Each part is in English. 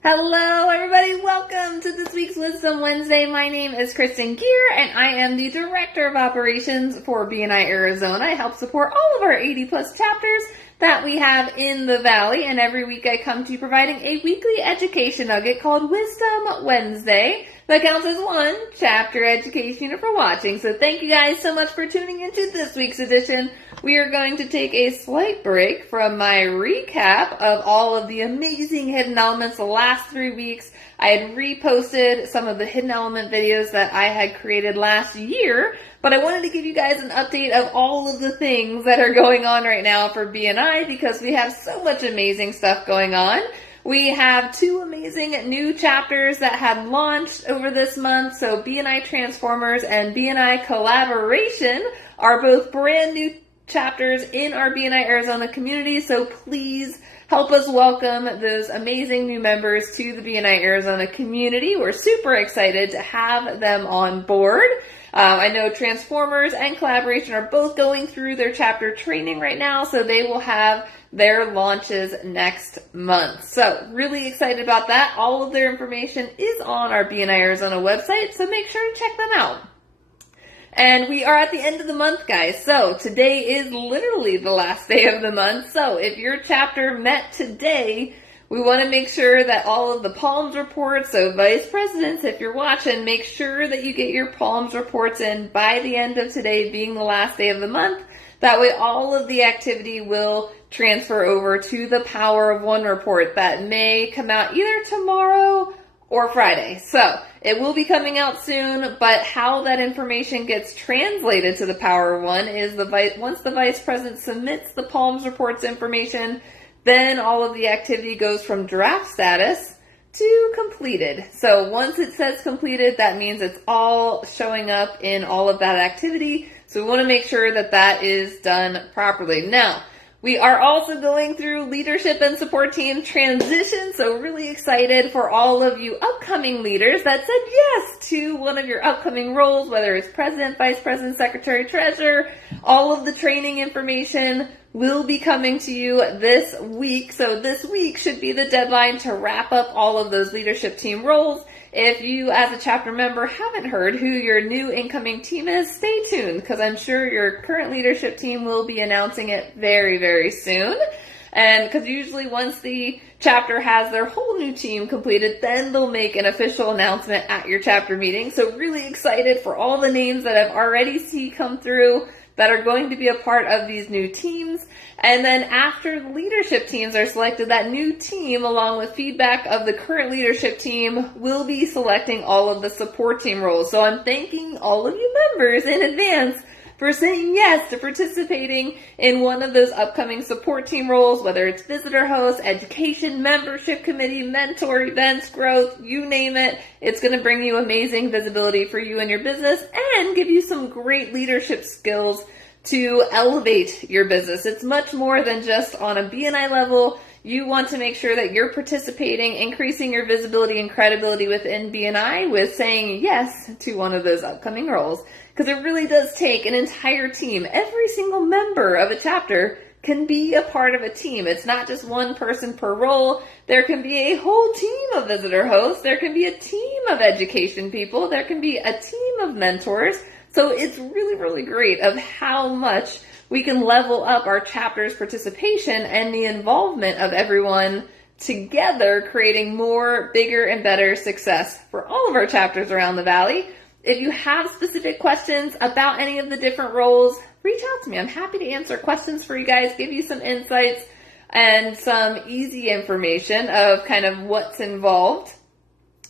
Hello, everybody. Welcome to this week's Wisdom Wednesday. My name is Kristen Gear, and I am the Director of Operations for BNI Arizona. I help support all of our 80-plus chapters that we have in the Valley, and every week I come to you providing a weekly education nugget called Wisdom Wednesday that counts as one chapter education unit for watching. So thank you guys so much for tuning into this week's edition. We are going to take a slight break from my recap of all of the amazing hidden elements the last 3 weeks. I had reposted some of the hidden element videos that I had created last year, but I wanted to give you guys an update of all of the things that are going on right now for BNI because we have so much amazing stuff going on. We have 2 amazing new chapters that have launched over this month. So BNI Transformers and BNI Collaboration are both brand new chapters in our BNI Arizona community. So please help us welcome those amazing new members to the BNI Arizona community. We're super excited to have them on board. I know Transformers and Collaboration are both going through their chapter training right now, so they will have their launches next month. So really excited about that. All of their information is on our BNI Arizona website, so make sure to check them out. And we are at the end of the month, guys. So today is literally the last day of the month. So if your chapter met today, we want to make sure that all of the PALMS reports, so vice presidents, if you're watching, make sure that you get your PALMS reports in by the end of today being the last day of the month. That way all of the activity will transfer over to the Power of One report that may come out either tomorrow or Friday. So it will be coming out soon, but how that information gets translated to the Power of One is once the vice president submits the PALMS reports information, then all of the activity goes from draft status to completed. So once it says completed, that means it's all showing up in all of that activity. So we want to make sure that that is done properly. Now, we are also going through leadership and support team transition, so really excited for all of you upcoming leaders that said yes to one of your upcoming roles, whether it's president, vice president, secretary, treasurer. All of the training information will be coming to you this week, so this week should be the deadline to wrap up all of those leadership team roles. If you, as a chapter member, haven't heard who your new incoming team is, stay tuned because I'm sure your current leadership team will be announcing it very, very soon. And because usually once the chapter has their whole new team completed, then they'll make an official announcement at your chapter meeting. So really excited for all the names that I've already seen come through that are going to be a part of these new teams. And then after the leadership teams are selected, that new team, along with feedback of the current leadership team, will be selecting all of the support team roles. So I'm thanking all of you members in advance for saying yes to participating in one of those upcoming support team roles, whether it's visitor host, education, membership committee, mentor, events, growth, you name it. It's going to bring you amazing visibility for you and your business and give you some great leadership skills to elevate your business. It's much more than just on a BNI level. You want to make sure that you're participating, increasing your visibility and credibility within BNI with saying yes to one of those upcoming roles. Because it really does take an entire team. Every single member of a chapter can be a part of a team. It's not just one person per role. There can be a whole team of visitor hosts. There can be a team of education people. There can be a team of mentors. So it's really, really great of how much we can level up our chapter's participation and the involvement of everyone together, creating more, bigger, and better success for all of our chapters around the Valley. If you have specific questions about any of the different roles, reach out to me. I'm happy to answer questions for you guys, give you some insights and some easy information of kind of what's involved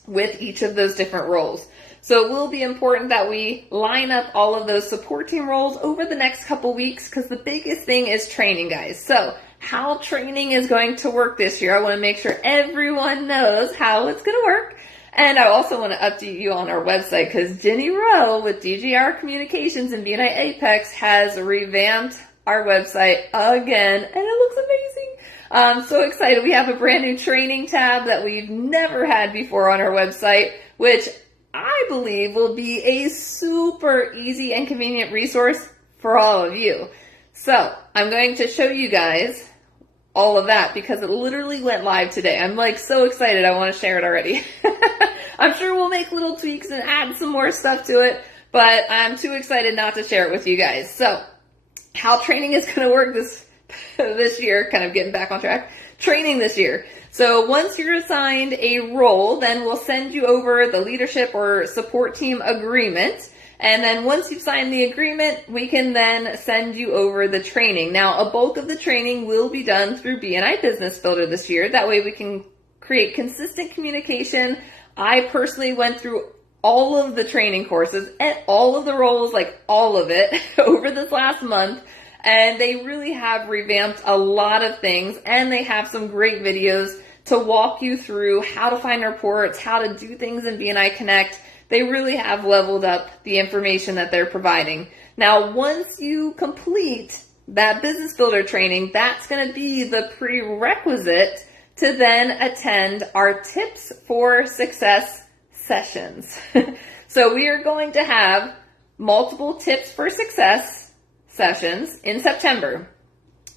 with each of those different roles. So it will be important that we line up all of those support team roles over the next couple weeks because the biggest thing is training, guys. So how training is going to work this year, I want to make sure everyone knows how it's going to work. And I also want to update you on our website because Jenny Rowe with DGR Communications and BNI Apex has revamped our website again, and it looks amazing. I'm so excited. We have a brand new training tab that we've never had before on our website, which I believe will be a super easy and convenient resource for all of you. So I'm going to show you guys all of that because it literally went live today. I'm like so excited. I want to share it already. I'm sure we'll make little tweaks and add some more stuff to it, but I'm too excited not to share it with you guys. So how training is going to work this year, kind of getting back on track, training this year. So once you're assigned a role, then we'll send you over the leadership or support team agreement. And then once you've signed the agreement, we can then send you over the training. Now, a bulk of the training will be done through BNI Business Builder this year. That way we can create consistent communication. I personally went through all of the training courses and all of the roles, like all of it, over this last month. And they really have revamped a lot of things, and they have some great videos to walk you through how to find reports, how to do things in BNI Connect. They really have leveled up the information that they're providing. Now, once you complete that business builder training, that's going to be the prerequisite to then attend our Tips for Success sessions. So we are going to have multiple Tips for Success sessions in September.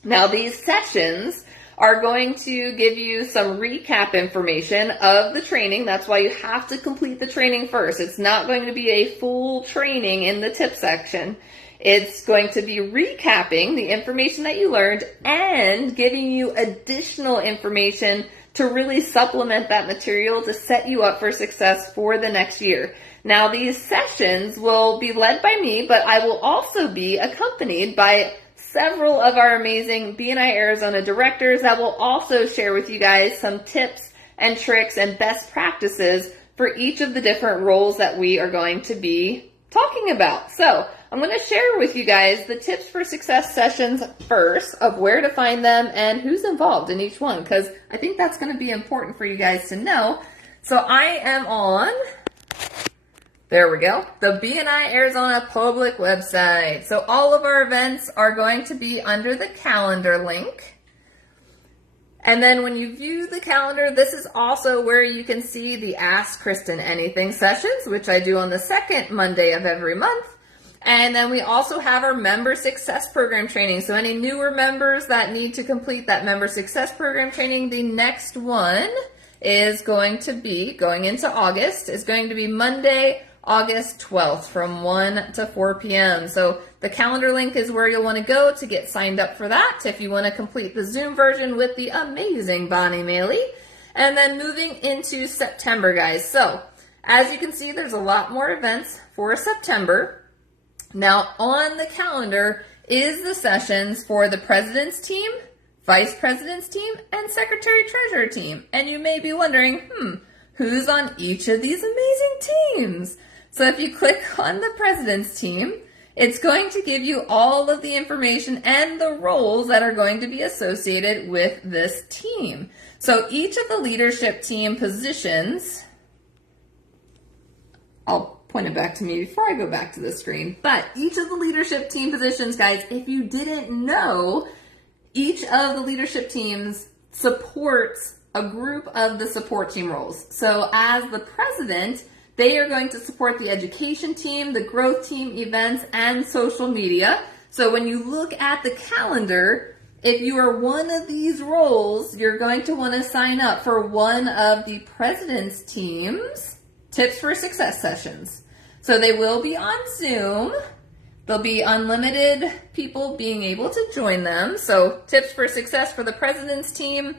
Now, these sessions are going to give you some recap information of the training. That's why you have to complete the training first. It's not going to be a full training in the tip section. It's going to be recapping the information that you learned and giving you additional information to really supplement that material to set you up for success for the next year. Now, these sessions will be led by me, but I will also be accompanied by several of our amazing BNI Arizona directors that will also share with you guys some tips and tricks and best practices for each of the different roles that we are going to be talking about. So I'm going to share with you guys the Tips for Success sessions first, of where to find them and who's involved in each one, because I think that's going to be important for you guys to know. So I am on, there we go, the BNI Arizona public website. So all of our events are going to be under the calendar link. And then when you view the calendar, this is also where you can see the Ask Kristen Anything sessions, which I do on the second Monday of every month. And then we also have our Member Success Program training. So any newer members that need to complete that Member Success Program training, the next one is going to be, going into August, is going to be Monday, August 12th from 1 to 4 p.m. So the calendar link is where you'll want to go to get signed up for that if you want to complete the Zoom version with the amazing Bonnie Maley. And then moving into September, guys. So as you can see, there's a lot more events for September. Now on the calendar is the sessions for the President's team, Vice President's team, and Secretary Treasurer team. And you may be wondering, who's on each of these amazing teams? So if you click on the President's team, it's going to give you all of the information and the roles that are going to be associated with this team. So each of the leadership team positions, I'll point it back to me before I go back to the screen, but each of the leadership team positions, guys, if you didn't know, each of the leadership teams supports a group of the support team roles. So as the president, they are going to support the education team, the growth team, events, and social media. So when you look at the calendar, if you are one of these roles, you're going to want to sign up for one of the president's team's Tips for Success sessions. So they will be on Zoom. There'll be unlimited people being able to join them. So Tips for Success for the president's team.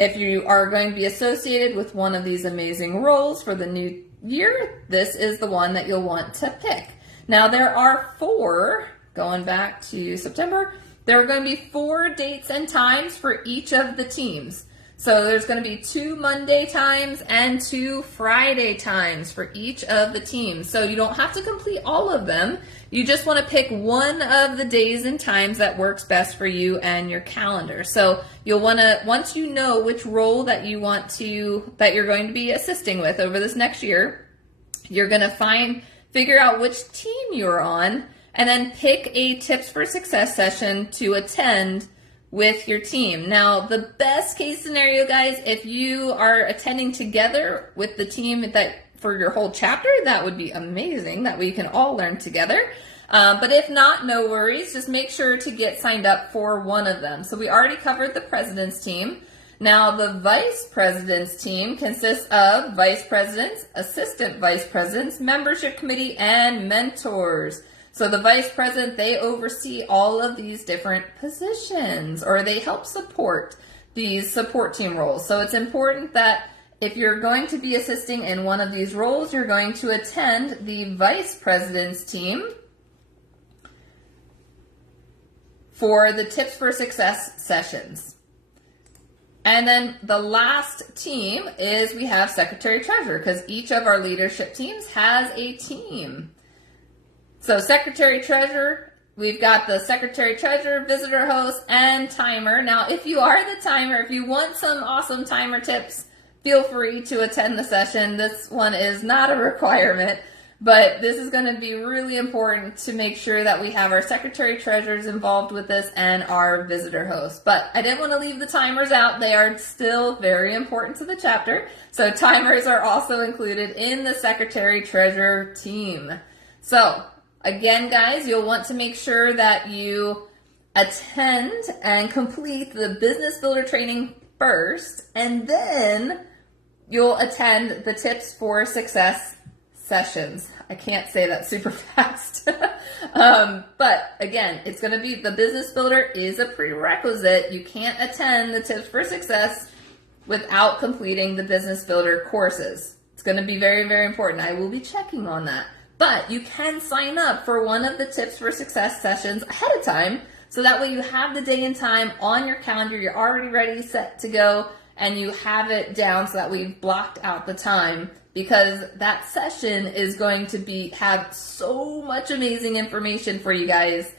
If you are going to be associated with one of these amazing roles for the new year, this is the one that you'll want to pick. Now there are 4, going back to September, there are going to be 4 dates and times for each of the teams. So there's going to be 2 Monday times and 2 Friday times for each of the teams. So you don't have to complete all of them. You just want to pick one of the days and times that works best for you and your calendar. So you'll want to, once you know which role that you want to, that you're going to be assisting with over this next year, you're going to figure out which team you're on, and then pick a Tips for Success session to attend with your team. Now, the best case scenario, guys, if you are attending together with the team that for your whole chapter, that would be amazing. That way you can all learn together. But if not, no worries. Just make sure to get signed up for one of them. So we already covered the president's team. Now the vice president's team consists of vice presidents, assistant vice presidents, membership committee, and mentors. So the vice president, they oversee all of these different positions, or they help support these support team roles. So it's important that if you're going to be assisting in one of these roles, you're going to attend the vice president's team for the Tips for Success sessions. And then the last team is we have secretary treasurer, because each of our leadership teams has a team. So secretary treasurer, we've got the secretary treasurer, visitor host, and timer. Now, if you are the timer, if you want some awesome timer tips, feel free to attend the session. This one is not a requirement, but this is going to be really important to make sure that we have our secretary treasurers involved with this and our visitor host. But I didn't want to leave the timers out. They are still very important to the chapter. So timers are also included in the secretary treasurer team. So again, guys, you'll want to make sure that you attend and complete the business builder training first, and then you'll attend the Tips for Success sessions. I can't say that super fast. But again, it's going to be, the business builder is a prerequisite. You can't attend the Tips for Success without completing the business builder courses. It's going to be very, very important. I will be checking on that. But you can sign up for one of the Tips for Success sessions ahead of time, so that way you have the day and time on your calendar, you're already ready, set to go, and you have it down so that we've blocked out the time, because that session is going to have so much amazing information for you guys,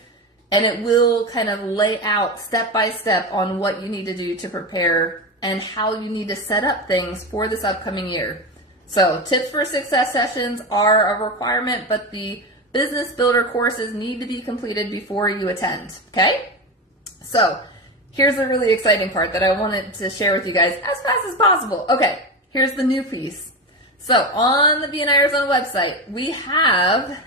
and it will kind of lay out step by step on what you need to do to prepare and how you need to set up things for this upcoming year. So Tips for Success sessions are a requirement, but the business builder courses need to be completed before you attend, okay? So here's the really exciting part that I wanted to share with you guys as fast as possible. Okay, here's the new piece. So on the BNI Arizona website, we have,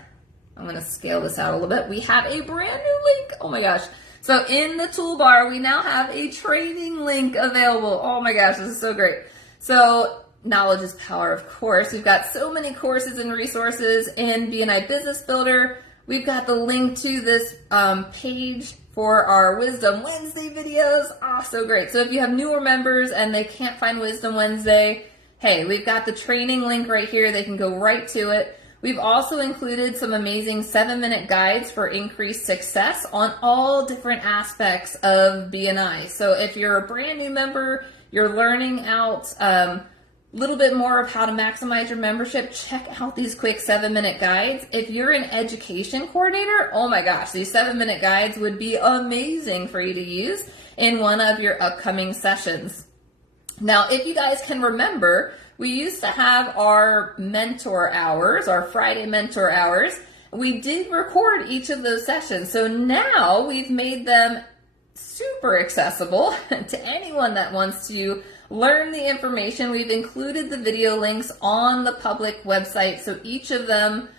I'm going to scale this out a little bit, we have a brand new link. Oh my gosh. So in the toolbar, we now have a training link available. Oh my gosh, this is so great. So knowledge is power, of course. We've got so many courses and resources in BNI Business Builder. We've got the link to this page for our Wisdom Wednesday videos. Oh, so great. So if you have newer members and they can't find Wisdom Wednesday, hey, we've got the training link right here. They can go right to it. We've also included some amazing 7-minute guides for increased success on all different aspects of BNI. So if you're a brand new member, you're learning out little bit more of how to maximize your membership, check out these quick 7-minute guides. If you're an education coordinator, oh my gosh, these 7-minute guides would be amazing for you to use in one of your upcoming sessions. Now, if you guys can remember, we used to have our mentor hours, our Friday mentor hours. We did record each of those sessions. So now we've made them super accessible to anyone that wants to learn the information. We've included the video links on the public website. So each of them,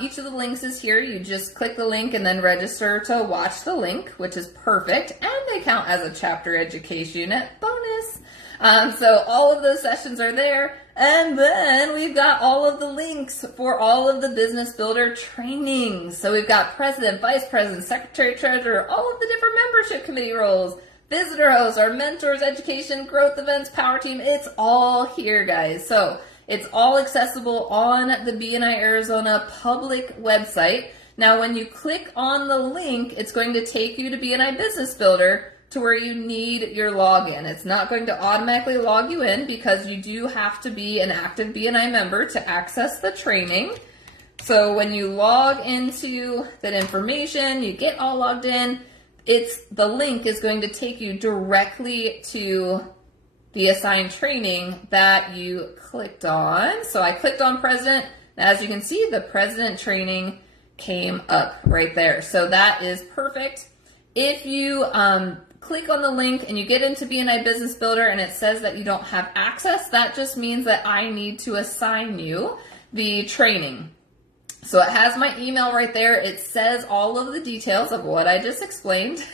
each of the links is here. You just click the link and then register to watch the link, which is perfect. And they count as a chapter education unit bonus. So all of those sessions are there. And then we've got all of the links for all of the business builder trainings. So we've got president, vice president, secretary, treasurer, all of the different membership committee roles, visitor hosts, our mentors, education, growth events, power team. It's all here, guys. So it's all accessible on the BNI Arizona public website. Now, when you click on the link, it's going to take you to BNI Business Builder to where you need your login. It's not going to automatically log you in because you do have to be an active BNI member to access the training. So when you log into that information, you get all logged in, the link is going to take you directly to the assigned training that you clicked on. So I clicked on president. As you can see, the president training came up right there. So that is perfect. If you click on the link and you get into BNI Business Builder and it says that you don't have access, that just means that I need to assign you the training. So it has my email right there. It says all of the details of what I just explained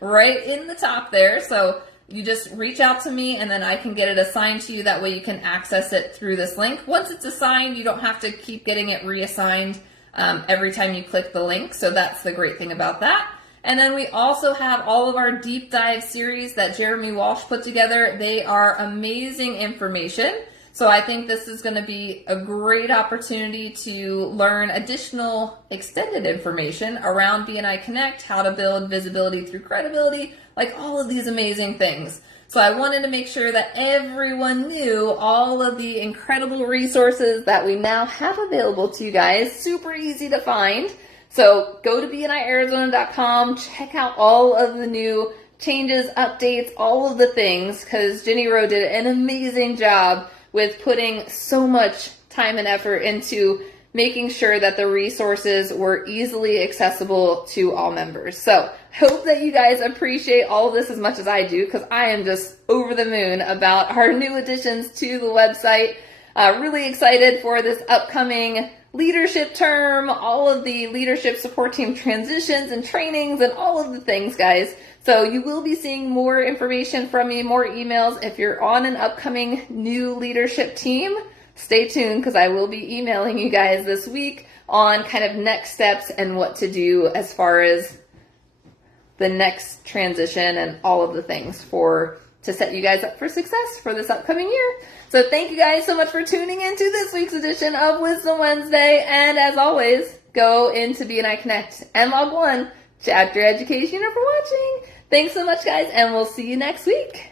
right in the top there. So you just reach out to me and then I can get it assigned to you. That way you can access it through this link. Once it's assigned, you don't have to keep getting it reassigned every time you click the link. So that's the great thing about that. And then we also have all of our deep dive series that Jeremy Walsh put together. They are amazing information. So I think this is going to be a great opportunity to learn additional extended information around BNI Connect, how to build visibility through credibility, like all of these amazing things. So I wanted to make sure that everyone knew all of the incredible resources that we now have available to you guys. Super easy to find. So go to bniarizona.com, check out all of the new changes, updates, all of the things, because Jenny Rowe did an amazing job with putting so much time and effort into making sure that the resources were easily accessible to all members. So hope that you guys appreciate all of this as much as I do, because I am just over the moon about our new additions to the website. Really excited for this upcoming leadership term, all of the leadership support team transitions and trainings and all of the things, guys. So you will be seeing more information from me, more emails. If you're on an upcoming new leadership team, stay tuned, because I will be emailing you guys this week on kind of next steps and what to do as far as the next transition and all of the things to set you guys up for success for this upcoming year. So thank you guys so much for tuning into this week's edition of Wisdom Wednesday. And as always, go into BNI Connect and log on, Chapter Education for watching. Thanks so much, guys, and we'll see you next week.